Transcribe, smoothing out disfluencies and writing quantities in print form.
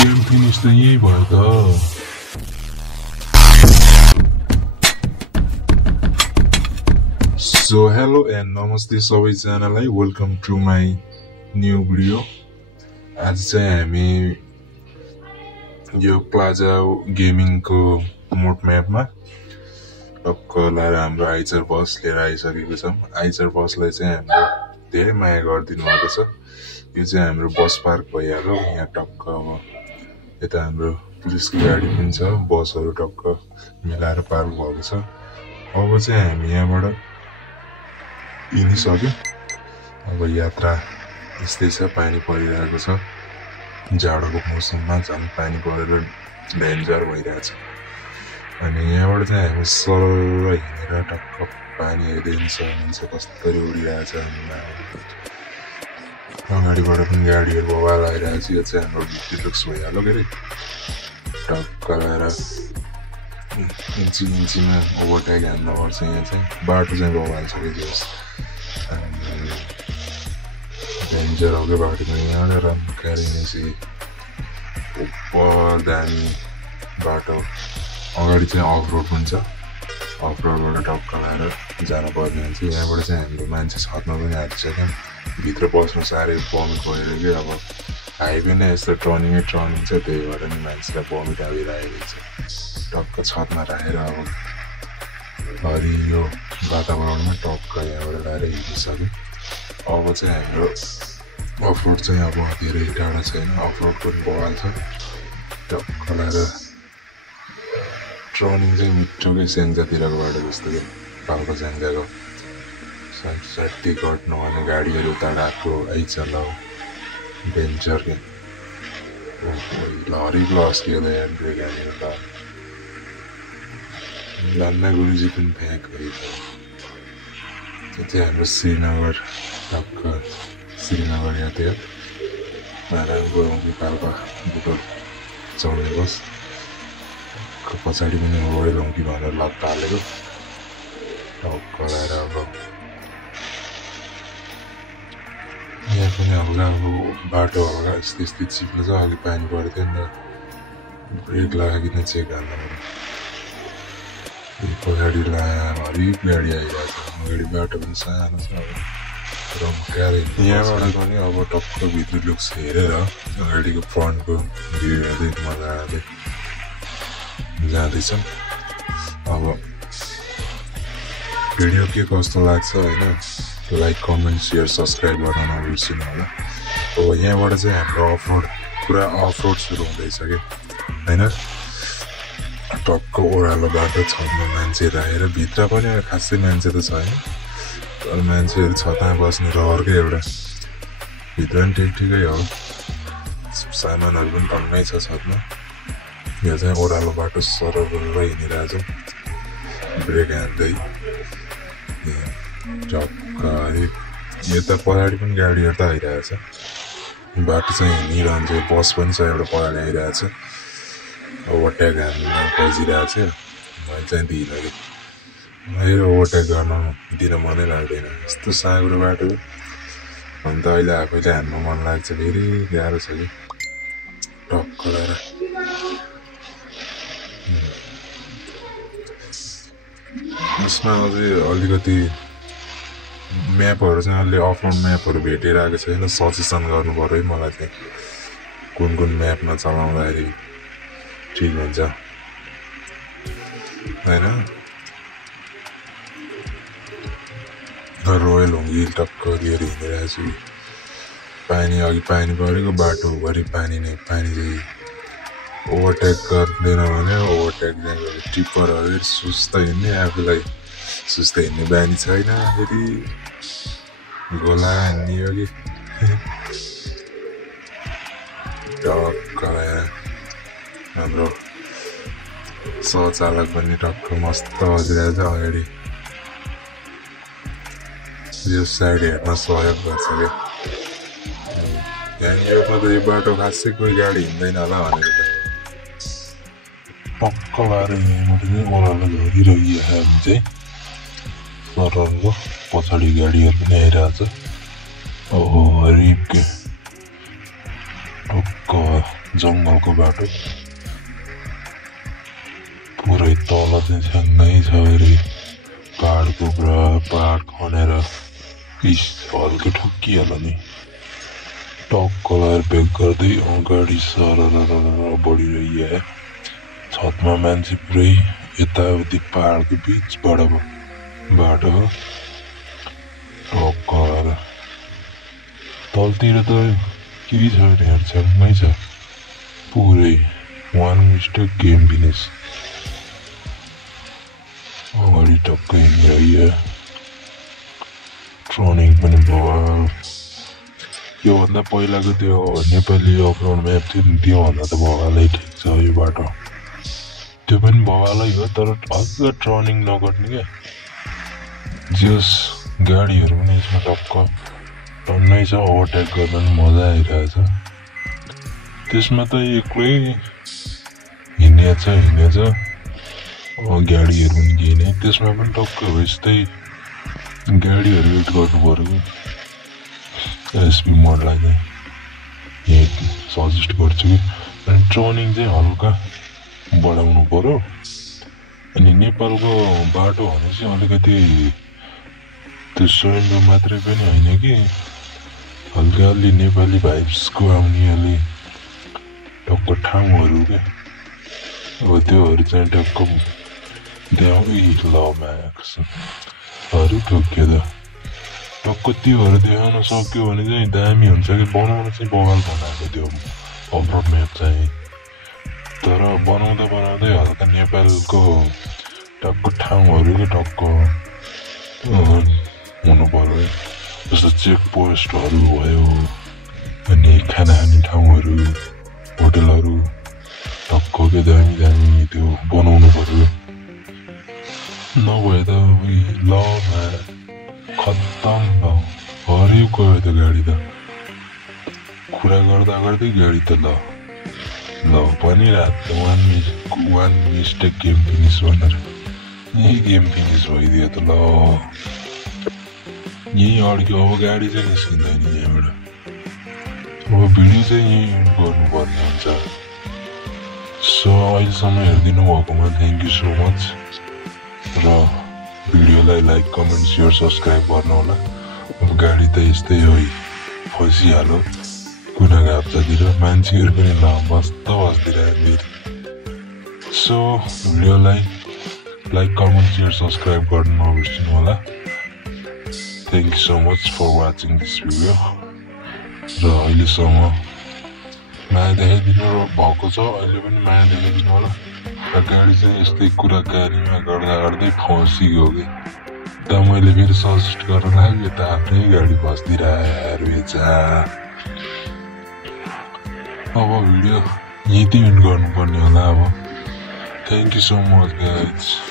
game finish त यही भयो त सो हेलो एन्ड नमस्ते सबैजनालाई welcome to my new video आज चाहिँ हामी यो प्लाजा गेमिङको मोड म्यापमा टक्क लाएर हाम्रो आइचर बस लिएर आइसकेको छौँ आइचर बसलाई चाहिँ हाम्रो धेरै माया गरिदिनु भएको छ यो चाहिँ हाम्रो बस पार्क भइहाल्यो यहाँ टक्क अब यता हाम्रो पुलिसको गाडी पनि छ बसहरू टक्क मिलाएर पार्क भएको छ अब चाहिँ हामी यहाँबाट हिँडिसक्यो अब यात्रा यस्तै छ पानी परिरहेको छ जाडोको मौसममा झन् पानी परेर डेन्जर भइरहेछ अनि यहाँबाट चाहिँ हामी सरल हिँडेर टक्क पानी हेरिन्छ मान्छे कस्तरी उडिरहेछ अगाडिबाट पनि गाडीहरू बवाल आइरहेछ यो चाहिँ हाम्रो भित्री लुक्स भइहाल्यो के अरे टक्क लगाएर इन्चीमा ओभरटेक हान्नुपर्छ यहाँ चाहिँ बाटो चाहिँ बवाल छ कि जस डेन्जर हो क्या बाटो पनि यहाँबाट राम्रो क्यारिनेसी उपर दामी बाटो अगाडि चाहिँ अफ रोड पनि छ अफ रोडबाट टक्क लगाएर जानुपर्ने हुन्छ यहाँबाट चाहिँ हाम्रो मान्छे छतमा पनि आइसक्यो भित्र बस्नु साह्रै बमिट भएर कि अब हाइवे नै यस्तो टर्निङै टर्निङ छ त्यही भएर नि मान्छेलाई बमिट आइरहेको छ टक्क छतमा राखेर अब हरियो वातावरणमा टक्क यहाँबाट लगाएर हिँडिसक्यो अब चाहिँ हाम्रो अफरोड चाहिँ अब धेरै टाढा छैन अफरोड पनि बवाल छ टक्क लगाएर टर्निङ चाहिँ मिठोकै स्याङ्जातिरको बाटो जस्तो कि पाल्पा स्याङ्जाको साथी कट्नु भने गाडीहरू उता आएको आइचल डेन्जर के हरिलो अस्कियो त यहाँ ब्रेक हानेर त लान्ना गुरुजी पनि फ्याँक भइसक्यो त्यो चाहिँ हाम्रो श्रीनगर टक्क श्रीनगर यातायात राम्रो पाल्पा बुटो चढ्ने बस पछाडि पनि रोयल लङ्की भनेर लत्ता हालेको टक्क लगाएर अब यहाँ पनि हल्का अब बाटो हल्का यस्तै यस्तै चिप्लो छ अघि पानी पर्थ्यो नि त ब्रेक लगाइकन चेक हाल्नु पछाडि लगाएर हरिक गाडी आइरहेको छ अगाडि बाटो पनि सानो छ अब रम्काएर यहाँबाट पनि अब टक्क भित्र लुक्स हेरेर अगाडिको फ्रन्टको भ्यू हेर्दै मजाले जाँदैछौँ अब भिडियो के कस्तो लाग्छ होइन लाइक कमेन्ट सेयर सब्सक्राइब गर्न नबिर्सिनु होला अब यहाँबाट चाहिँ हाम्रो अफरोड पुरा अफरोड सुरु हुँदैछ कि होइन टक्क ओह्रालो बाटो छतमा मान्छे राखेर भित्र पनि खासै मान्छे त छैन तर मान्छेहरू छतमा बस्ने रहरकै एउटा भित्र पनि ठिकै हो सामानहरू पनि टन्नै छ छतमा यो चाहिँ ओह्रालो बाटो सरल हिँडिरहेछ ब्रेक हान्दै टक्क यता पछाडि पनि गाडीहरू त आइरहेछ बाटो चाहिँ हिँडिरहन्छ बस पनि छ एउटा पछाडि आइरहेछ ओभरटेक हान्न खोजिरहेछ मैले चाहिँ दिइनँ कि मेरो ओभरटेक गर्न दिन मनै लाग्दैन यस्तो साँग्रो बाटो अन्त अहिले आफैले हान्नु मन लाग्छ फेरि गाह्रो छ कि टक्क लगाएर यसमा अझै अलिकति म्यापहरू चाहिँ अलि अफरोड म्यापहरू भेटिरहेको छैन सजेसन गर्नु पऱ्यो है मलाई चाहिँ कुन कुन म्यापमा चलाउँदाखेरि ठिक हुन्छ होइन रोयल होङ्गी टक्क लिएर हिँडिरहेको छु पानी अघि पानी परेको बाटोभरि पानी नै पानी चाहिँ ओभरटेक गर्दैन भने ओभरटेक चाहिँ टिप्परहरू सुस्त हिँड्ने आफूलाई सुस्त हिँड्ने बानी छैन फेरि गोला हान्ने हो कि टक्क हाम्रो सहचालक पनि टक्क मस्त बसिरहेछ अगाडि यो साइड हेर्न सहयोग गर्छ क्या यहाँ त यो बाटो खासै कोही गाडी हिँड्दैन होला भनेर त टक्क लगाएर यहाँबाट नै ओह्रालो झरिरहिरहेको हामी चाहिँ सरलको पछाडि गाडीहरू पनि आइरहेछ ओहो हरिक टक्क जङ्गलको बाटो पुरै तल चाहिँ छ्याङ्गै छ अरे पहाडको पुरा पहाड खनेर हल्का ठोकिहाल्यो नि टक्क लगाएर ब्रेक गर्दै अगाडि सरर बढिरह्यो छतमा मान्छे पुरै यताउति पहाडको बिचबाट बाटो हो टक्क लगाएर तलतिर त केही छैन यहाँ छ्याङ्गै छ पुरै वान मिस्टेक गेम फिनिस अगाडि टक्क हिँडिरह्यो ट्रनिङ पनि भयो योभन्दा पहिलाको त्यो नेपाली अफरोड म्याप थियो नि त्योभन्दा त भवालै ठिक छ यो बाटो त्यो पनि भवालै हो तर हल्का ट्रनिङ नगर्ने क्या जस गाडीहरू पनि यसमा टक्क टन्नै छ ओभरटेक गर्न पनि मजा आइरहेछ त्यसमा त एक्लै हिँडेछ गाडीहरू पनि केही नै त्यसमा पनि टक्क हो यस्तै गाडीहरू वेट गर्नु पऱ्यो एसपी मोडलाई चाहिँ यही सजेस्ट गर्छु कि अनि ट्रनिङ चाहिँ हल्का बढाउनु पऱ्यो अनि नेपालको बाटो भने चाहिँ अलिकति त्यो स्वयम्भू मात्रै पनि होइन कि हल्का अलि नेपाली भाइब्सको आउने अलि टक्क ठाउँहरू क्या अब त्योहरू चाहिँ टक्क देखाउनु ठोक्यो त टक्क त्योहरू देखाउन सक्यो भने चाहिँ दामी हुन्छ कि बनाउन चाहिँ बगाल बनाएको त्यो अफरोड म्याप चाहिँ तर बनाउँदै हल्का नेपालको टक्क ठाउँहरू क्या टक्क हुनु पर्यो है जस्तो चेक पोस्टहरू भयो अनि खाना खाने ठाउँहरू होटलहरू टक्क के दामी त्यो बनाउनु पर्यो नभए त ल खत्तम ल हरियो गयो त गाडी त कुरा गर्दा गर्दै गाडी त ल भनिरहेको वान मिस्टेक गेम फिनिस भनेर यही गेम फिनिस भइदियो त ल यही अड्क्यो अब गाडी चाहिँ निस्किँदैन यहाँबाट अब भिडियो चाहिँ यही एन्ड गर्नुपर्ने हुन्छ सो अहिलेसम्म हेरिदिनु भएकोमा थ्याङ्क यू सो मच र भिडियोलाई लाइक कमेन्ट सेयर सब्सक्राइब गर्नु होला अब गाडी त यस्तै हो फसिहाल्यो कुना घाप्चातिर मान्छेहरू पनि बस्दिरह्यो सो भिडियोलाई लाइक कमेन्ट सेयर सब्सक्राइब गर्नु नबिर्सिनु होला thank you so much for watching this video र अहिलेसम्म माया देखाइदिनु भएको छ अहिले पनि माया देखाइदिनु होला गाडी चाहिँ यस्तै कुराकानीमा गर्दै फसिगयो कि त मैले फेरि सजेस्ट गर्न लाग्यो यता आफ्नै गाडी बस्दिरहेको अब भिडियो यहीँ एन्ड गर्नुपर्ने होला अब thank you so much guys